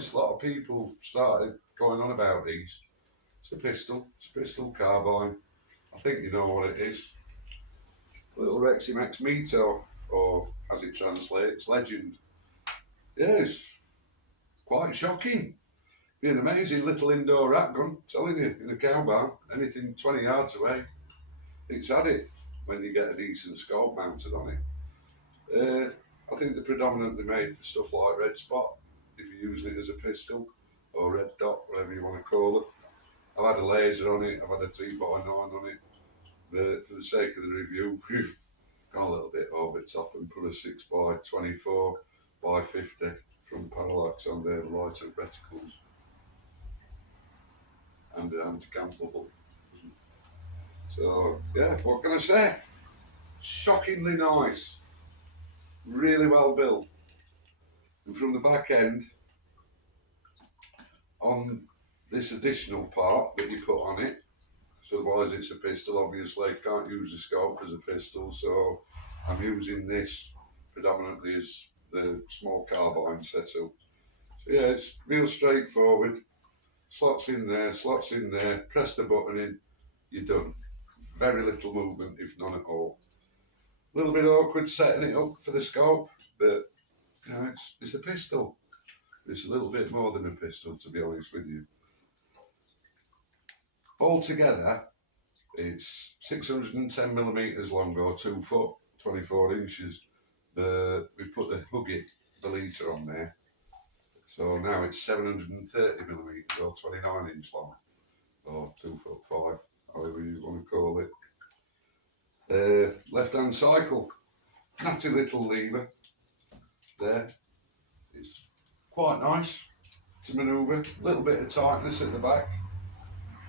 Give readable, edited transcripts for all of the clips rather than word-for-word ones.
noticed a lot of people started going on about these. It's a pistol carbine. I think you know what it is. Little Reximex Mito, or as it translates, Legend. Yeah, it's quite shocking. Be an amazing little indoor rat gun, telling you, in a cow barn, anything 20 yards away. It's had it when you get a decent scope mounted on it. I think they're predominantly made for stuff like red spot, if you're using it as a pistol, or red dot, whatever you want to call it. I've had a laser on it, I've had a 3x9 on it. But for the sake of the review, we've gone a little bit over the top and put a 6x24 by 50 from Parallax on there, lighter reticles. And anti-campable. So, yeah, what can I say? Shockingly nice. Really well built. And from the back end, on this additional part that you put on it, so otherwise it's a pistol, obviously, can't use the scope as a pistol, so I'm using this predominantly as the small carbine setup. So yeah, it's real straightforward. Slots in there, press the button in, you're done. Very little movement, if none at all. A little bit awkward setting it up for the scope, but you know, it's a pistol. It's a little bit more than a pistol, to be honest with you. Altogether, it's 610mm long, or 2 foot, 24 inches. We put the Huggy, the litre on there. So now it's 730mm, or 29 inch long, or 2'5", however you want to call it. Left hand cycle, natty little lever there. It's quite nice to manoeuvre, a little bit of tightness at the back.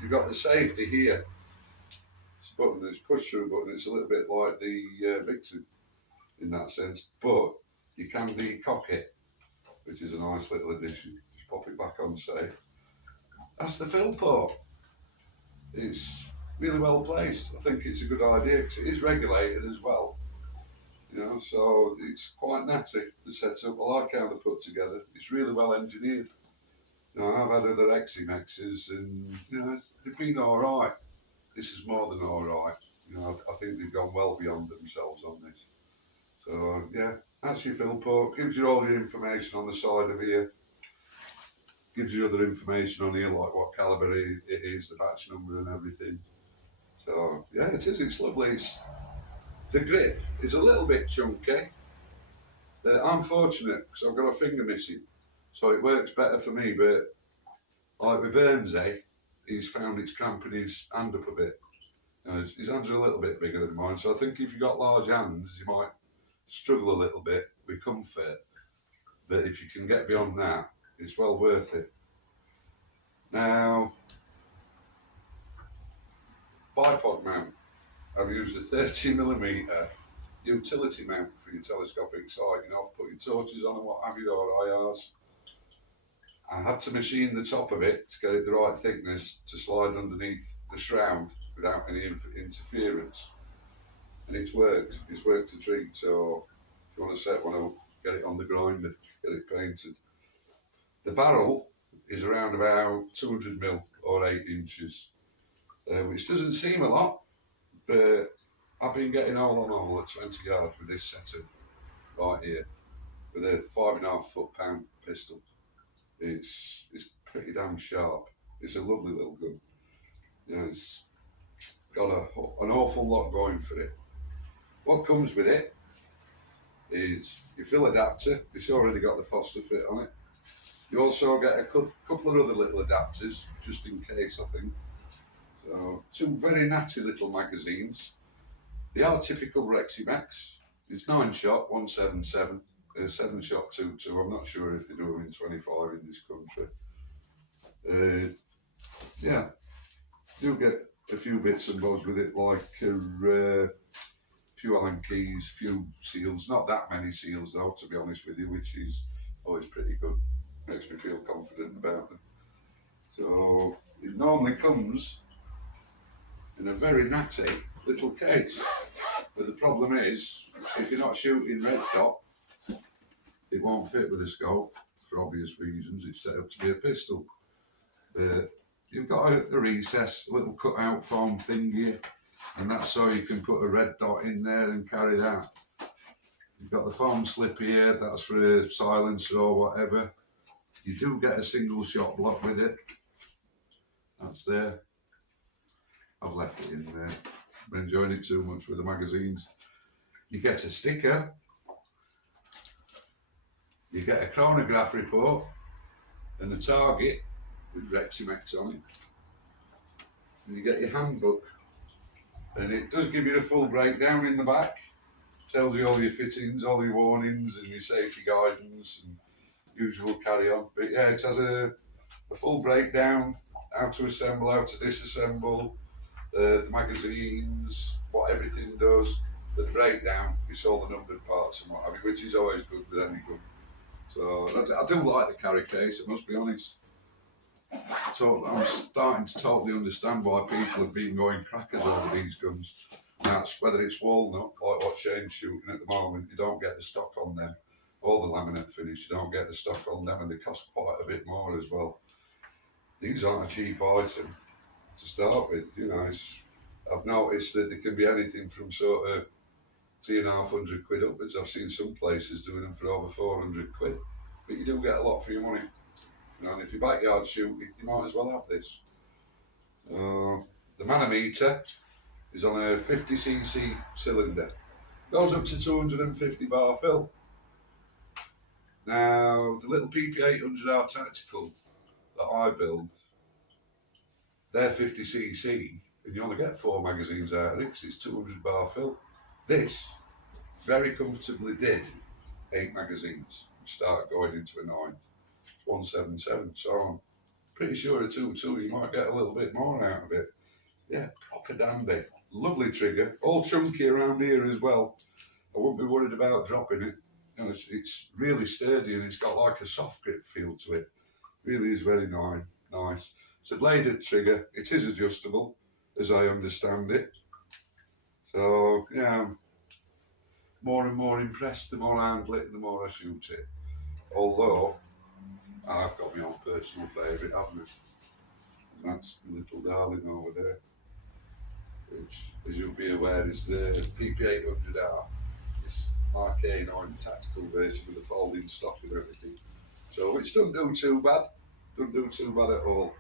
You've got the safety here. It's a button, it's push through button, it's a little bit like the Vixen in that sense, but you can decock it, which is a nice little addition. Just pop it back on safe. That's the fill port. It's really well placed. I think it's a good idea because it is regulated as well. You know, so it's quite natty, the setup. I like how they're put together. It's really well engineered. You know, I've had other Reximexes and, you know, they've been alright. This is more than alright. You know, I think they've gone well beyond themselves on this. So, yeah, that's your fill port. Gives you all your information on the side of here. Gives you other information on here, like what calibre it is, the batch number and everything. So, yeah, it is. It's lovely. The grip is a little bit chunky. I'm fortunate because I've got a finger missing, so it works better for me. But like with Burnsy, he's found it's cramping his hand up a bit. You know, his hands are a little bit bigger than mine, so I think if you've got large hands, you might struggle a little bit with comfort. But if you can get beyond that, it's well worth it. Now, bipod mount. I've used a 30mm utility mount for your telescopic sight, you know, put your torches on and what have you, or IRs. I had to machine the top of it to get it the right thickness to slide underneath the shroud without any interference. And it's worked a treat, so if you want to set one up, get it on the grinder, get it painted. The barrel is around about 200mm or 8 inches, which doesn't seem a lot, but I've been getting all on all at 20 yards with this setup right here, with a 5.5 foot-pound pistol. It's pretty damn sharp. It's a lovely little gun. You know, it's got an awful lot going for it. What comes with it is your fill adapter. It's already got the Foster fit on it. You also get a couple of other little adapters, just in case, I think. So, 2 very natty little magazines. They are typical Reximex. It's 9-shot, 177, 7-shot, 2.2. I'm not sure if they do them in 25 in this country. Yeah, you'll get a few bits and bobs with it, like a few Allen keys, few seals. Not that many seals though, to be honest with you, which is always pretty good. Makes me feel confident about them. So it normally comes in a very natty little case. But the problem is, if you're not shooting red dot, it won't fit with the scope for obvious reasons. It's set up to be a pistol. You've got a recess, a little cut-out foam thingy, and that's so you can put a red dot in there and carry that. You've got the foam slip here, that's for a silencer or whatever. You do get a single shot block with it. That's there. I've left it in there. I'm enjoying it too much with the magazines. You get a sticker. You get a chronograph report and a target with Reximex on it. And you get your handbook. And it does give you a full breakdown in the back. Tells you all your fittings, all your warnings and your safety guidance and usual carry on. But yeah, it has a full breakdown, how to assemble, how to disassemble, the magazines, what everything does, the breakdown, it's all the numbered parts and what have you, which is always good with any gun. So I do like the carry case, I must be honest. So I'm starting to totally understand why people have been going crackers over these guns. That's whether it's walnut or what Shane's shooting at the moment, you don't get the stock on them. Or the laminate finish, you don't get the stock on them, and they cost quite a bit more as well. These aren't a cheap item to start with, you know. I've noticed that they can be anything from sort of £350 upwards. I've seen some places doing them for over £400, but you do get a lot for your money. You know, and if you're backyard shooting, you might as well have this. So the manometer is on a 50cc cylinder. Goes up to 250 bar fill. Now the little PP800R tactical that I build, they're 50cc, and you only get 4 magazines out of it because it's 200 bar fill. This very comfortably did 8 magazines and start going into a 9. It's 177, so I'm pretty sure a 2.2 you might get a little bit more out of it. Yeah, proper dandy. Lovely trigger, all chunky around here as well. I wouldn't be worried about dropping it. You know, it's really sturdy and it's got like a soft grip feel to it. Really is very nice. It's a bladed trigger. It is adjustable, as I understand it. So yeah, I'm more and more impressed the more I handle it and the more I shoot it. Although I've got my own personal favourite, haven't I? And that's my little darling over there, which, as you'll be aware, is the PP800R. It's my K9 tactical version with the folding stock and everything. So which doesn't do too bad. Doesn't do too bad at all.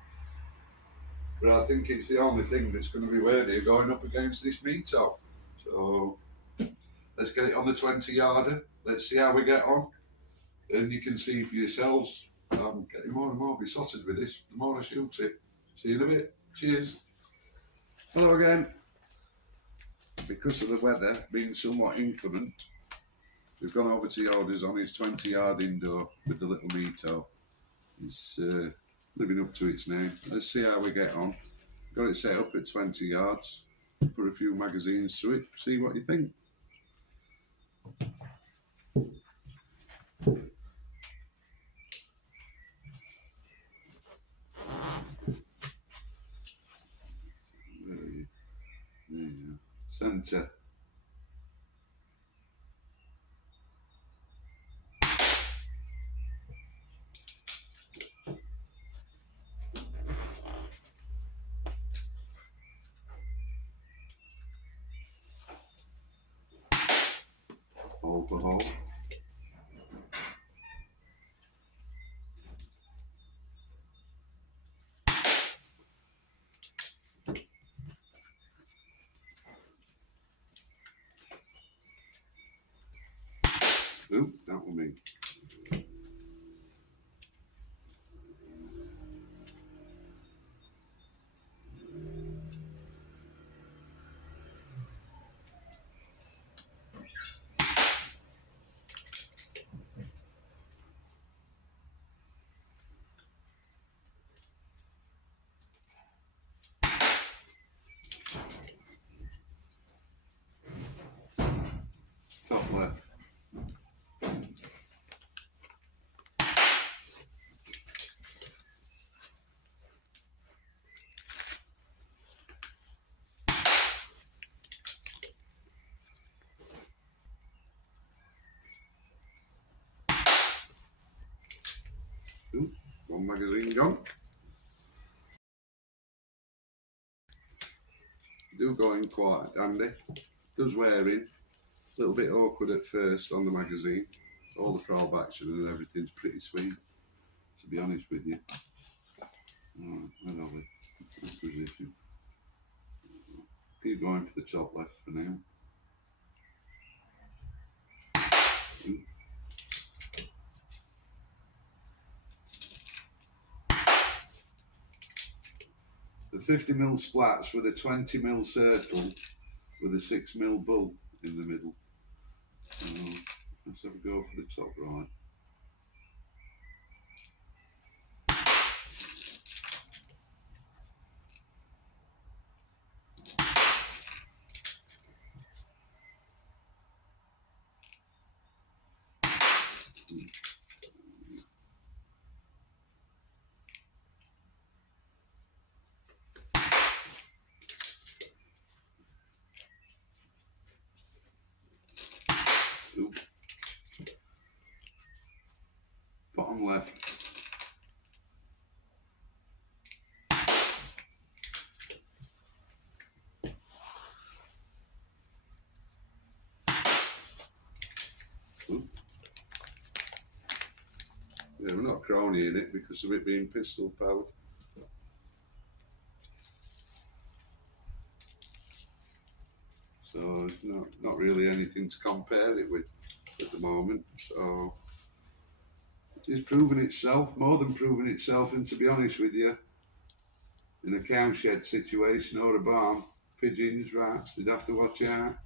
But I think it's the only thing that's going to be worthy of going up against this Mito. So let's get it on the 20-yarder. Let's see how we get on. And you can see for yourselves. I'm getting more and more besotted with this, the more I shoot it. See you in a bit. Cheers. Hello again. Because of the weather being somewhat inclement, we've gone over to Yoda's on his 20-yard indoor with the little Mito. He's living up to its name. Let's see how we get on. Got it set up at 20 yards. Put a few magazines through it. See what you think. There you go. Centre. Hole for hole. Oop, that will me. Top left. One magazine gone. Do go in quite handy. Does wear in. A little bit awkward at first on the magazine. All the probe action and everything's pretty sweet, to be honest with you. Alright, where are we? That's position. Keep going for the top left for now. The 50mm splats with a 20mm circle with a 6mm bull in the middle. Let's have a go for the top right. Ooh. Bottom left. Ooh. Yeah, we're not cronying it because of it being pistol powered. So it's not really anything to compare it with at the moment. So it is proving itself, more than proving itself, and to be honest with you, in a cowshed situation or a barn, pigeons, rats, they'd have to watch out.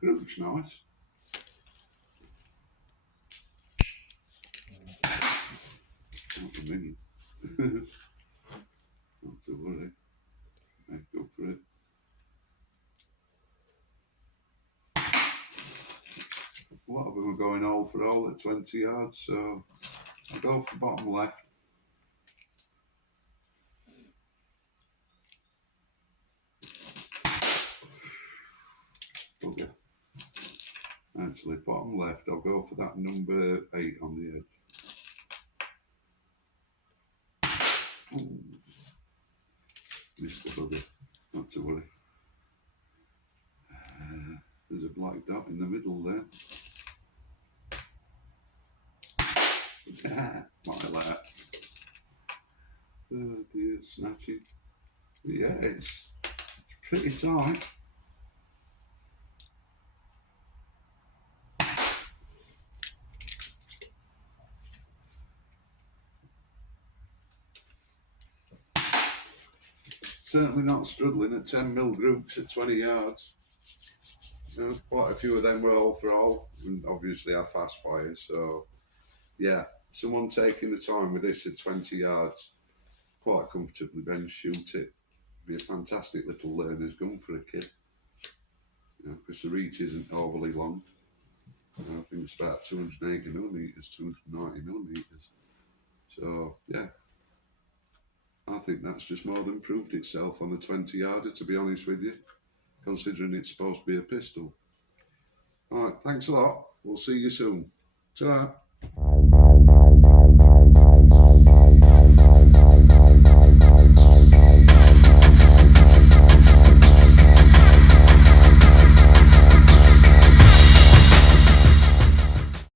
Group's nice. Not a mini. Not to worry. Make up for it. A lot of them are going all for all at 20 yards, so I'll go for bottom left. Okay. Actually, bottom left, I'll go for that number 8 on the edge. Ooh. Missed the bugger, not to worry. There's a black dot in the middle there. My lad. Oh dear, snatching. But yeah, it's pretty tight. Certainly not struggling at 10mm groups at 20 yards. You know, quite a few of them were all for all, and obviously are fast fires. So, yeah, someone taking the time with this at 20 yards, quite comfortably, then shoot it. Be a fantastic little learner's gun for a kid. You know, because the reach isn't overly long. You know, I think it's about 280mm, 290mm. So, yeah. I think that's just more than proved itself on the 20 yarder, to be honest with you, considering it's supposed to be a pistol. Alright, thanks a lot. We'll see you soon. Ta-ra.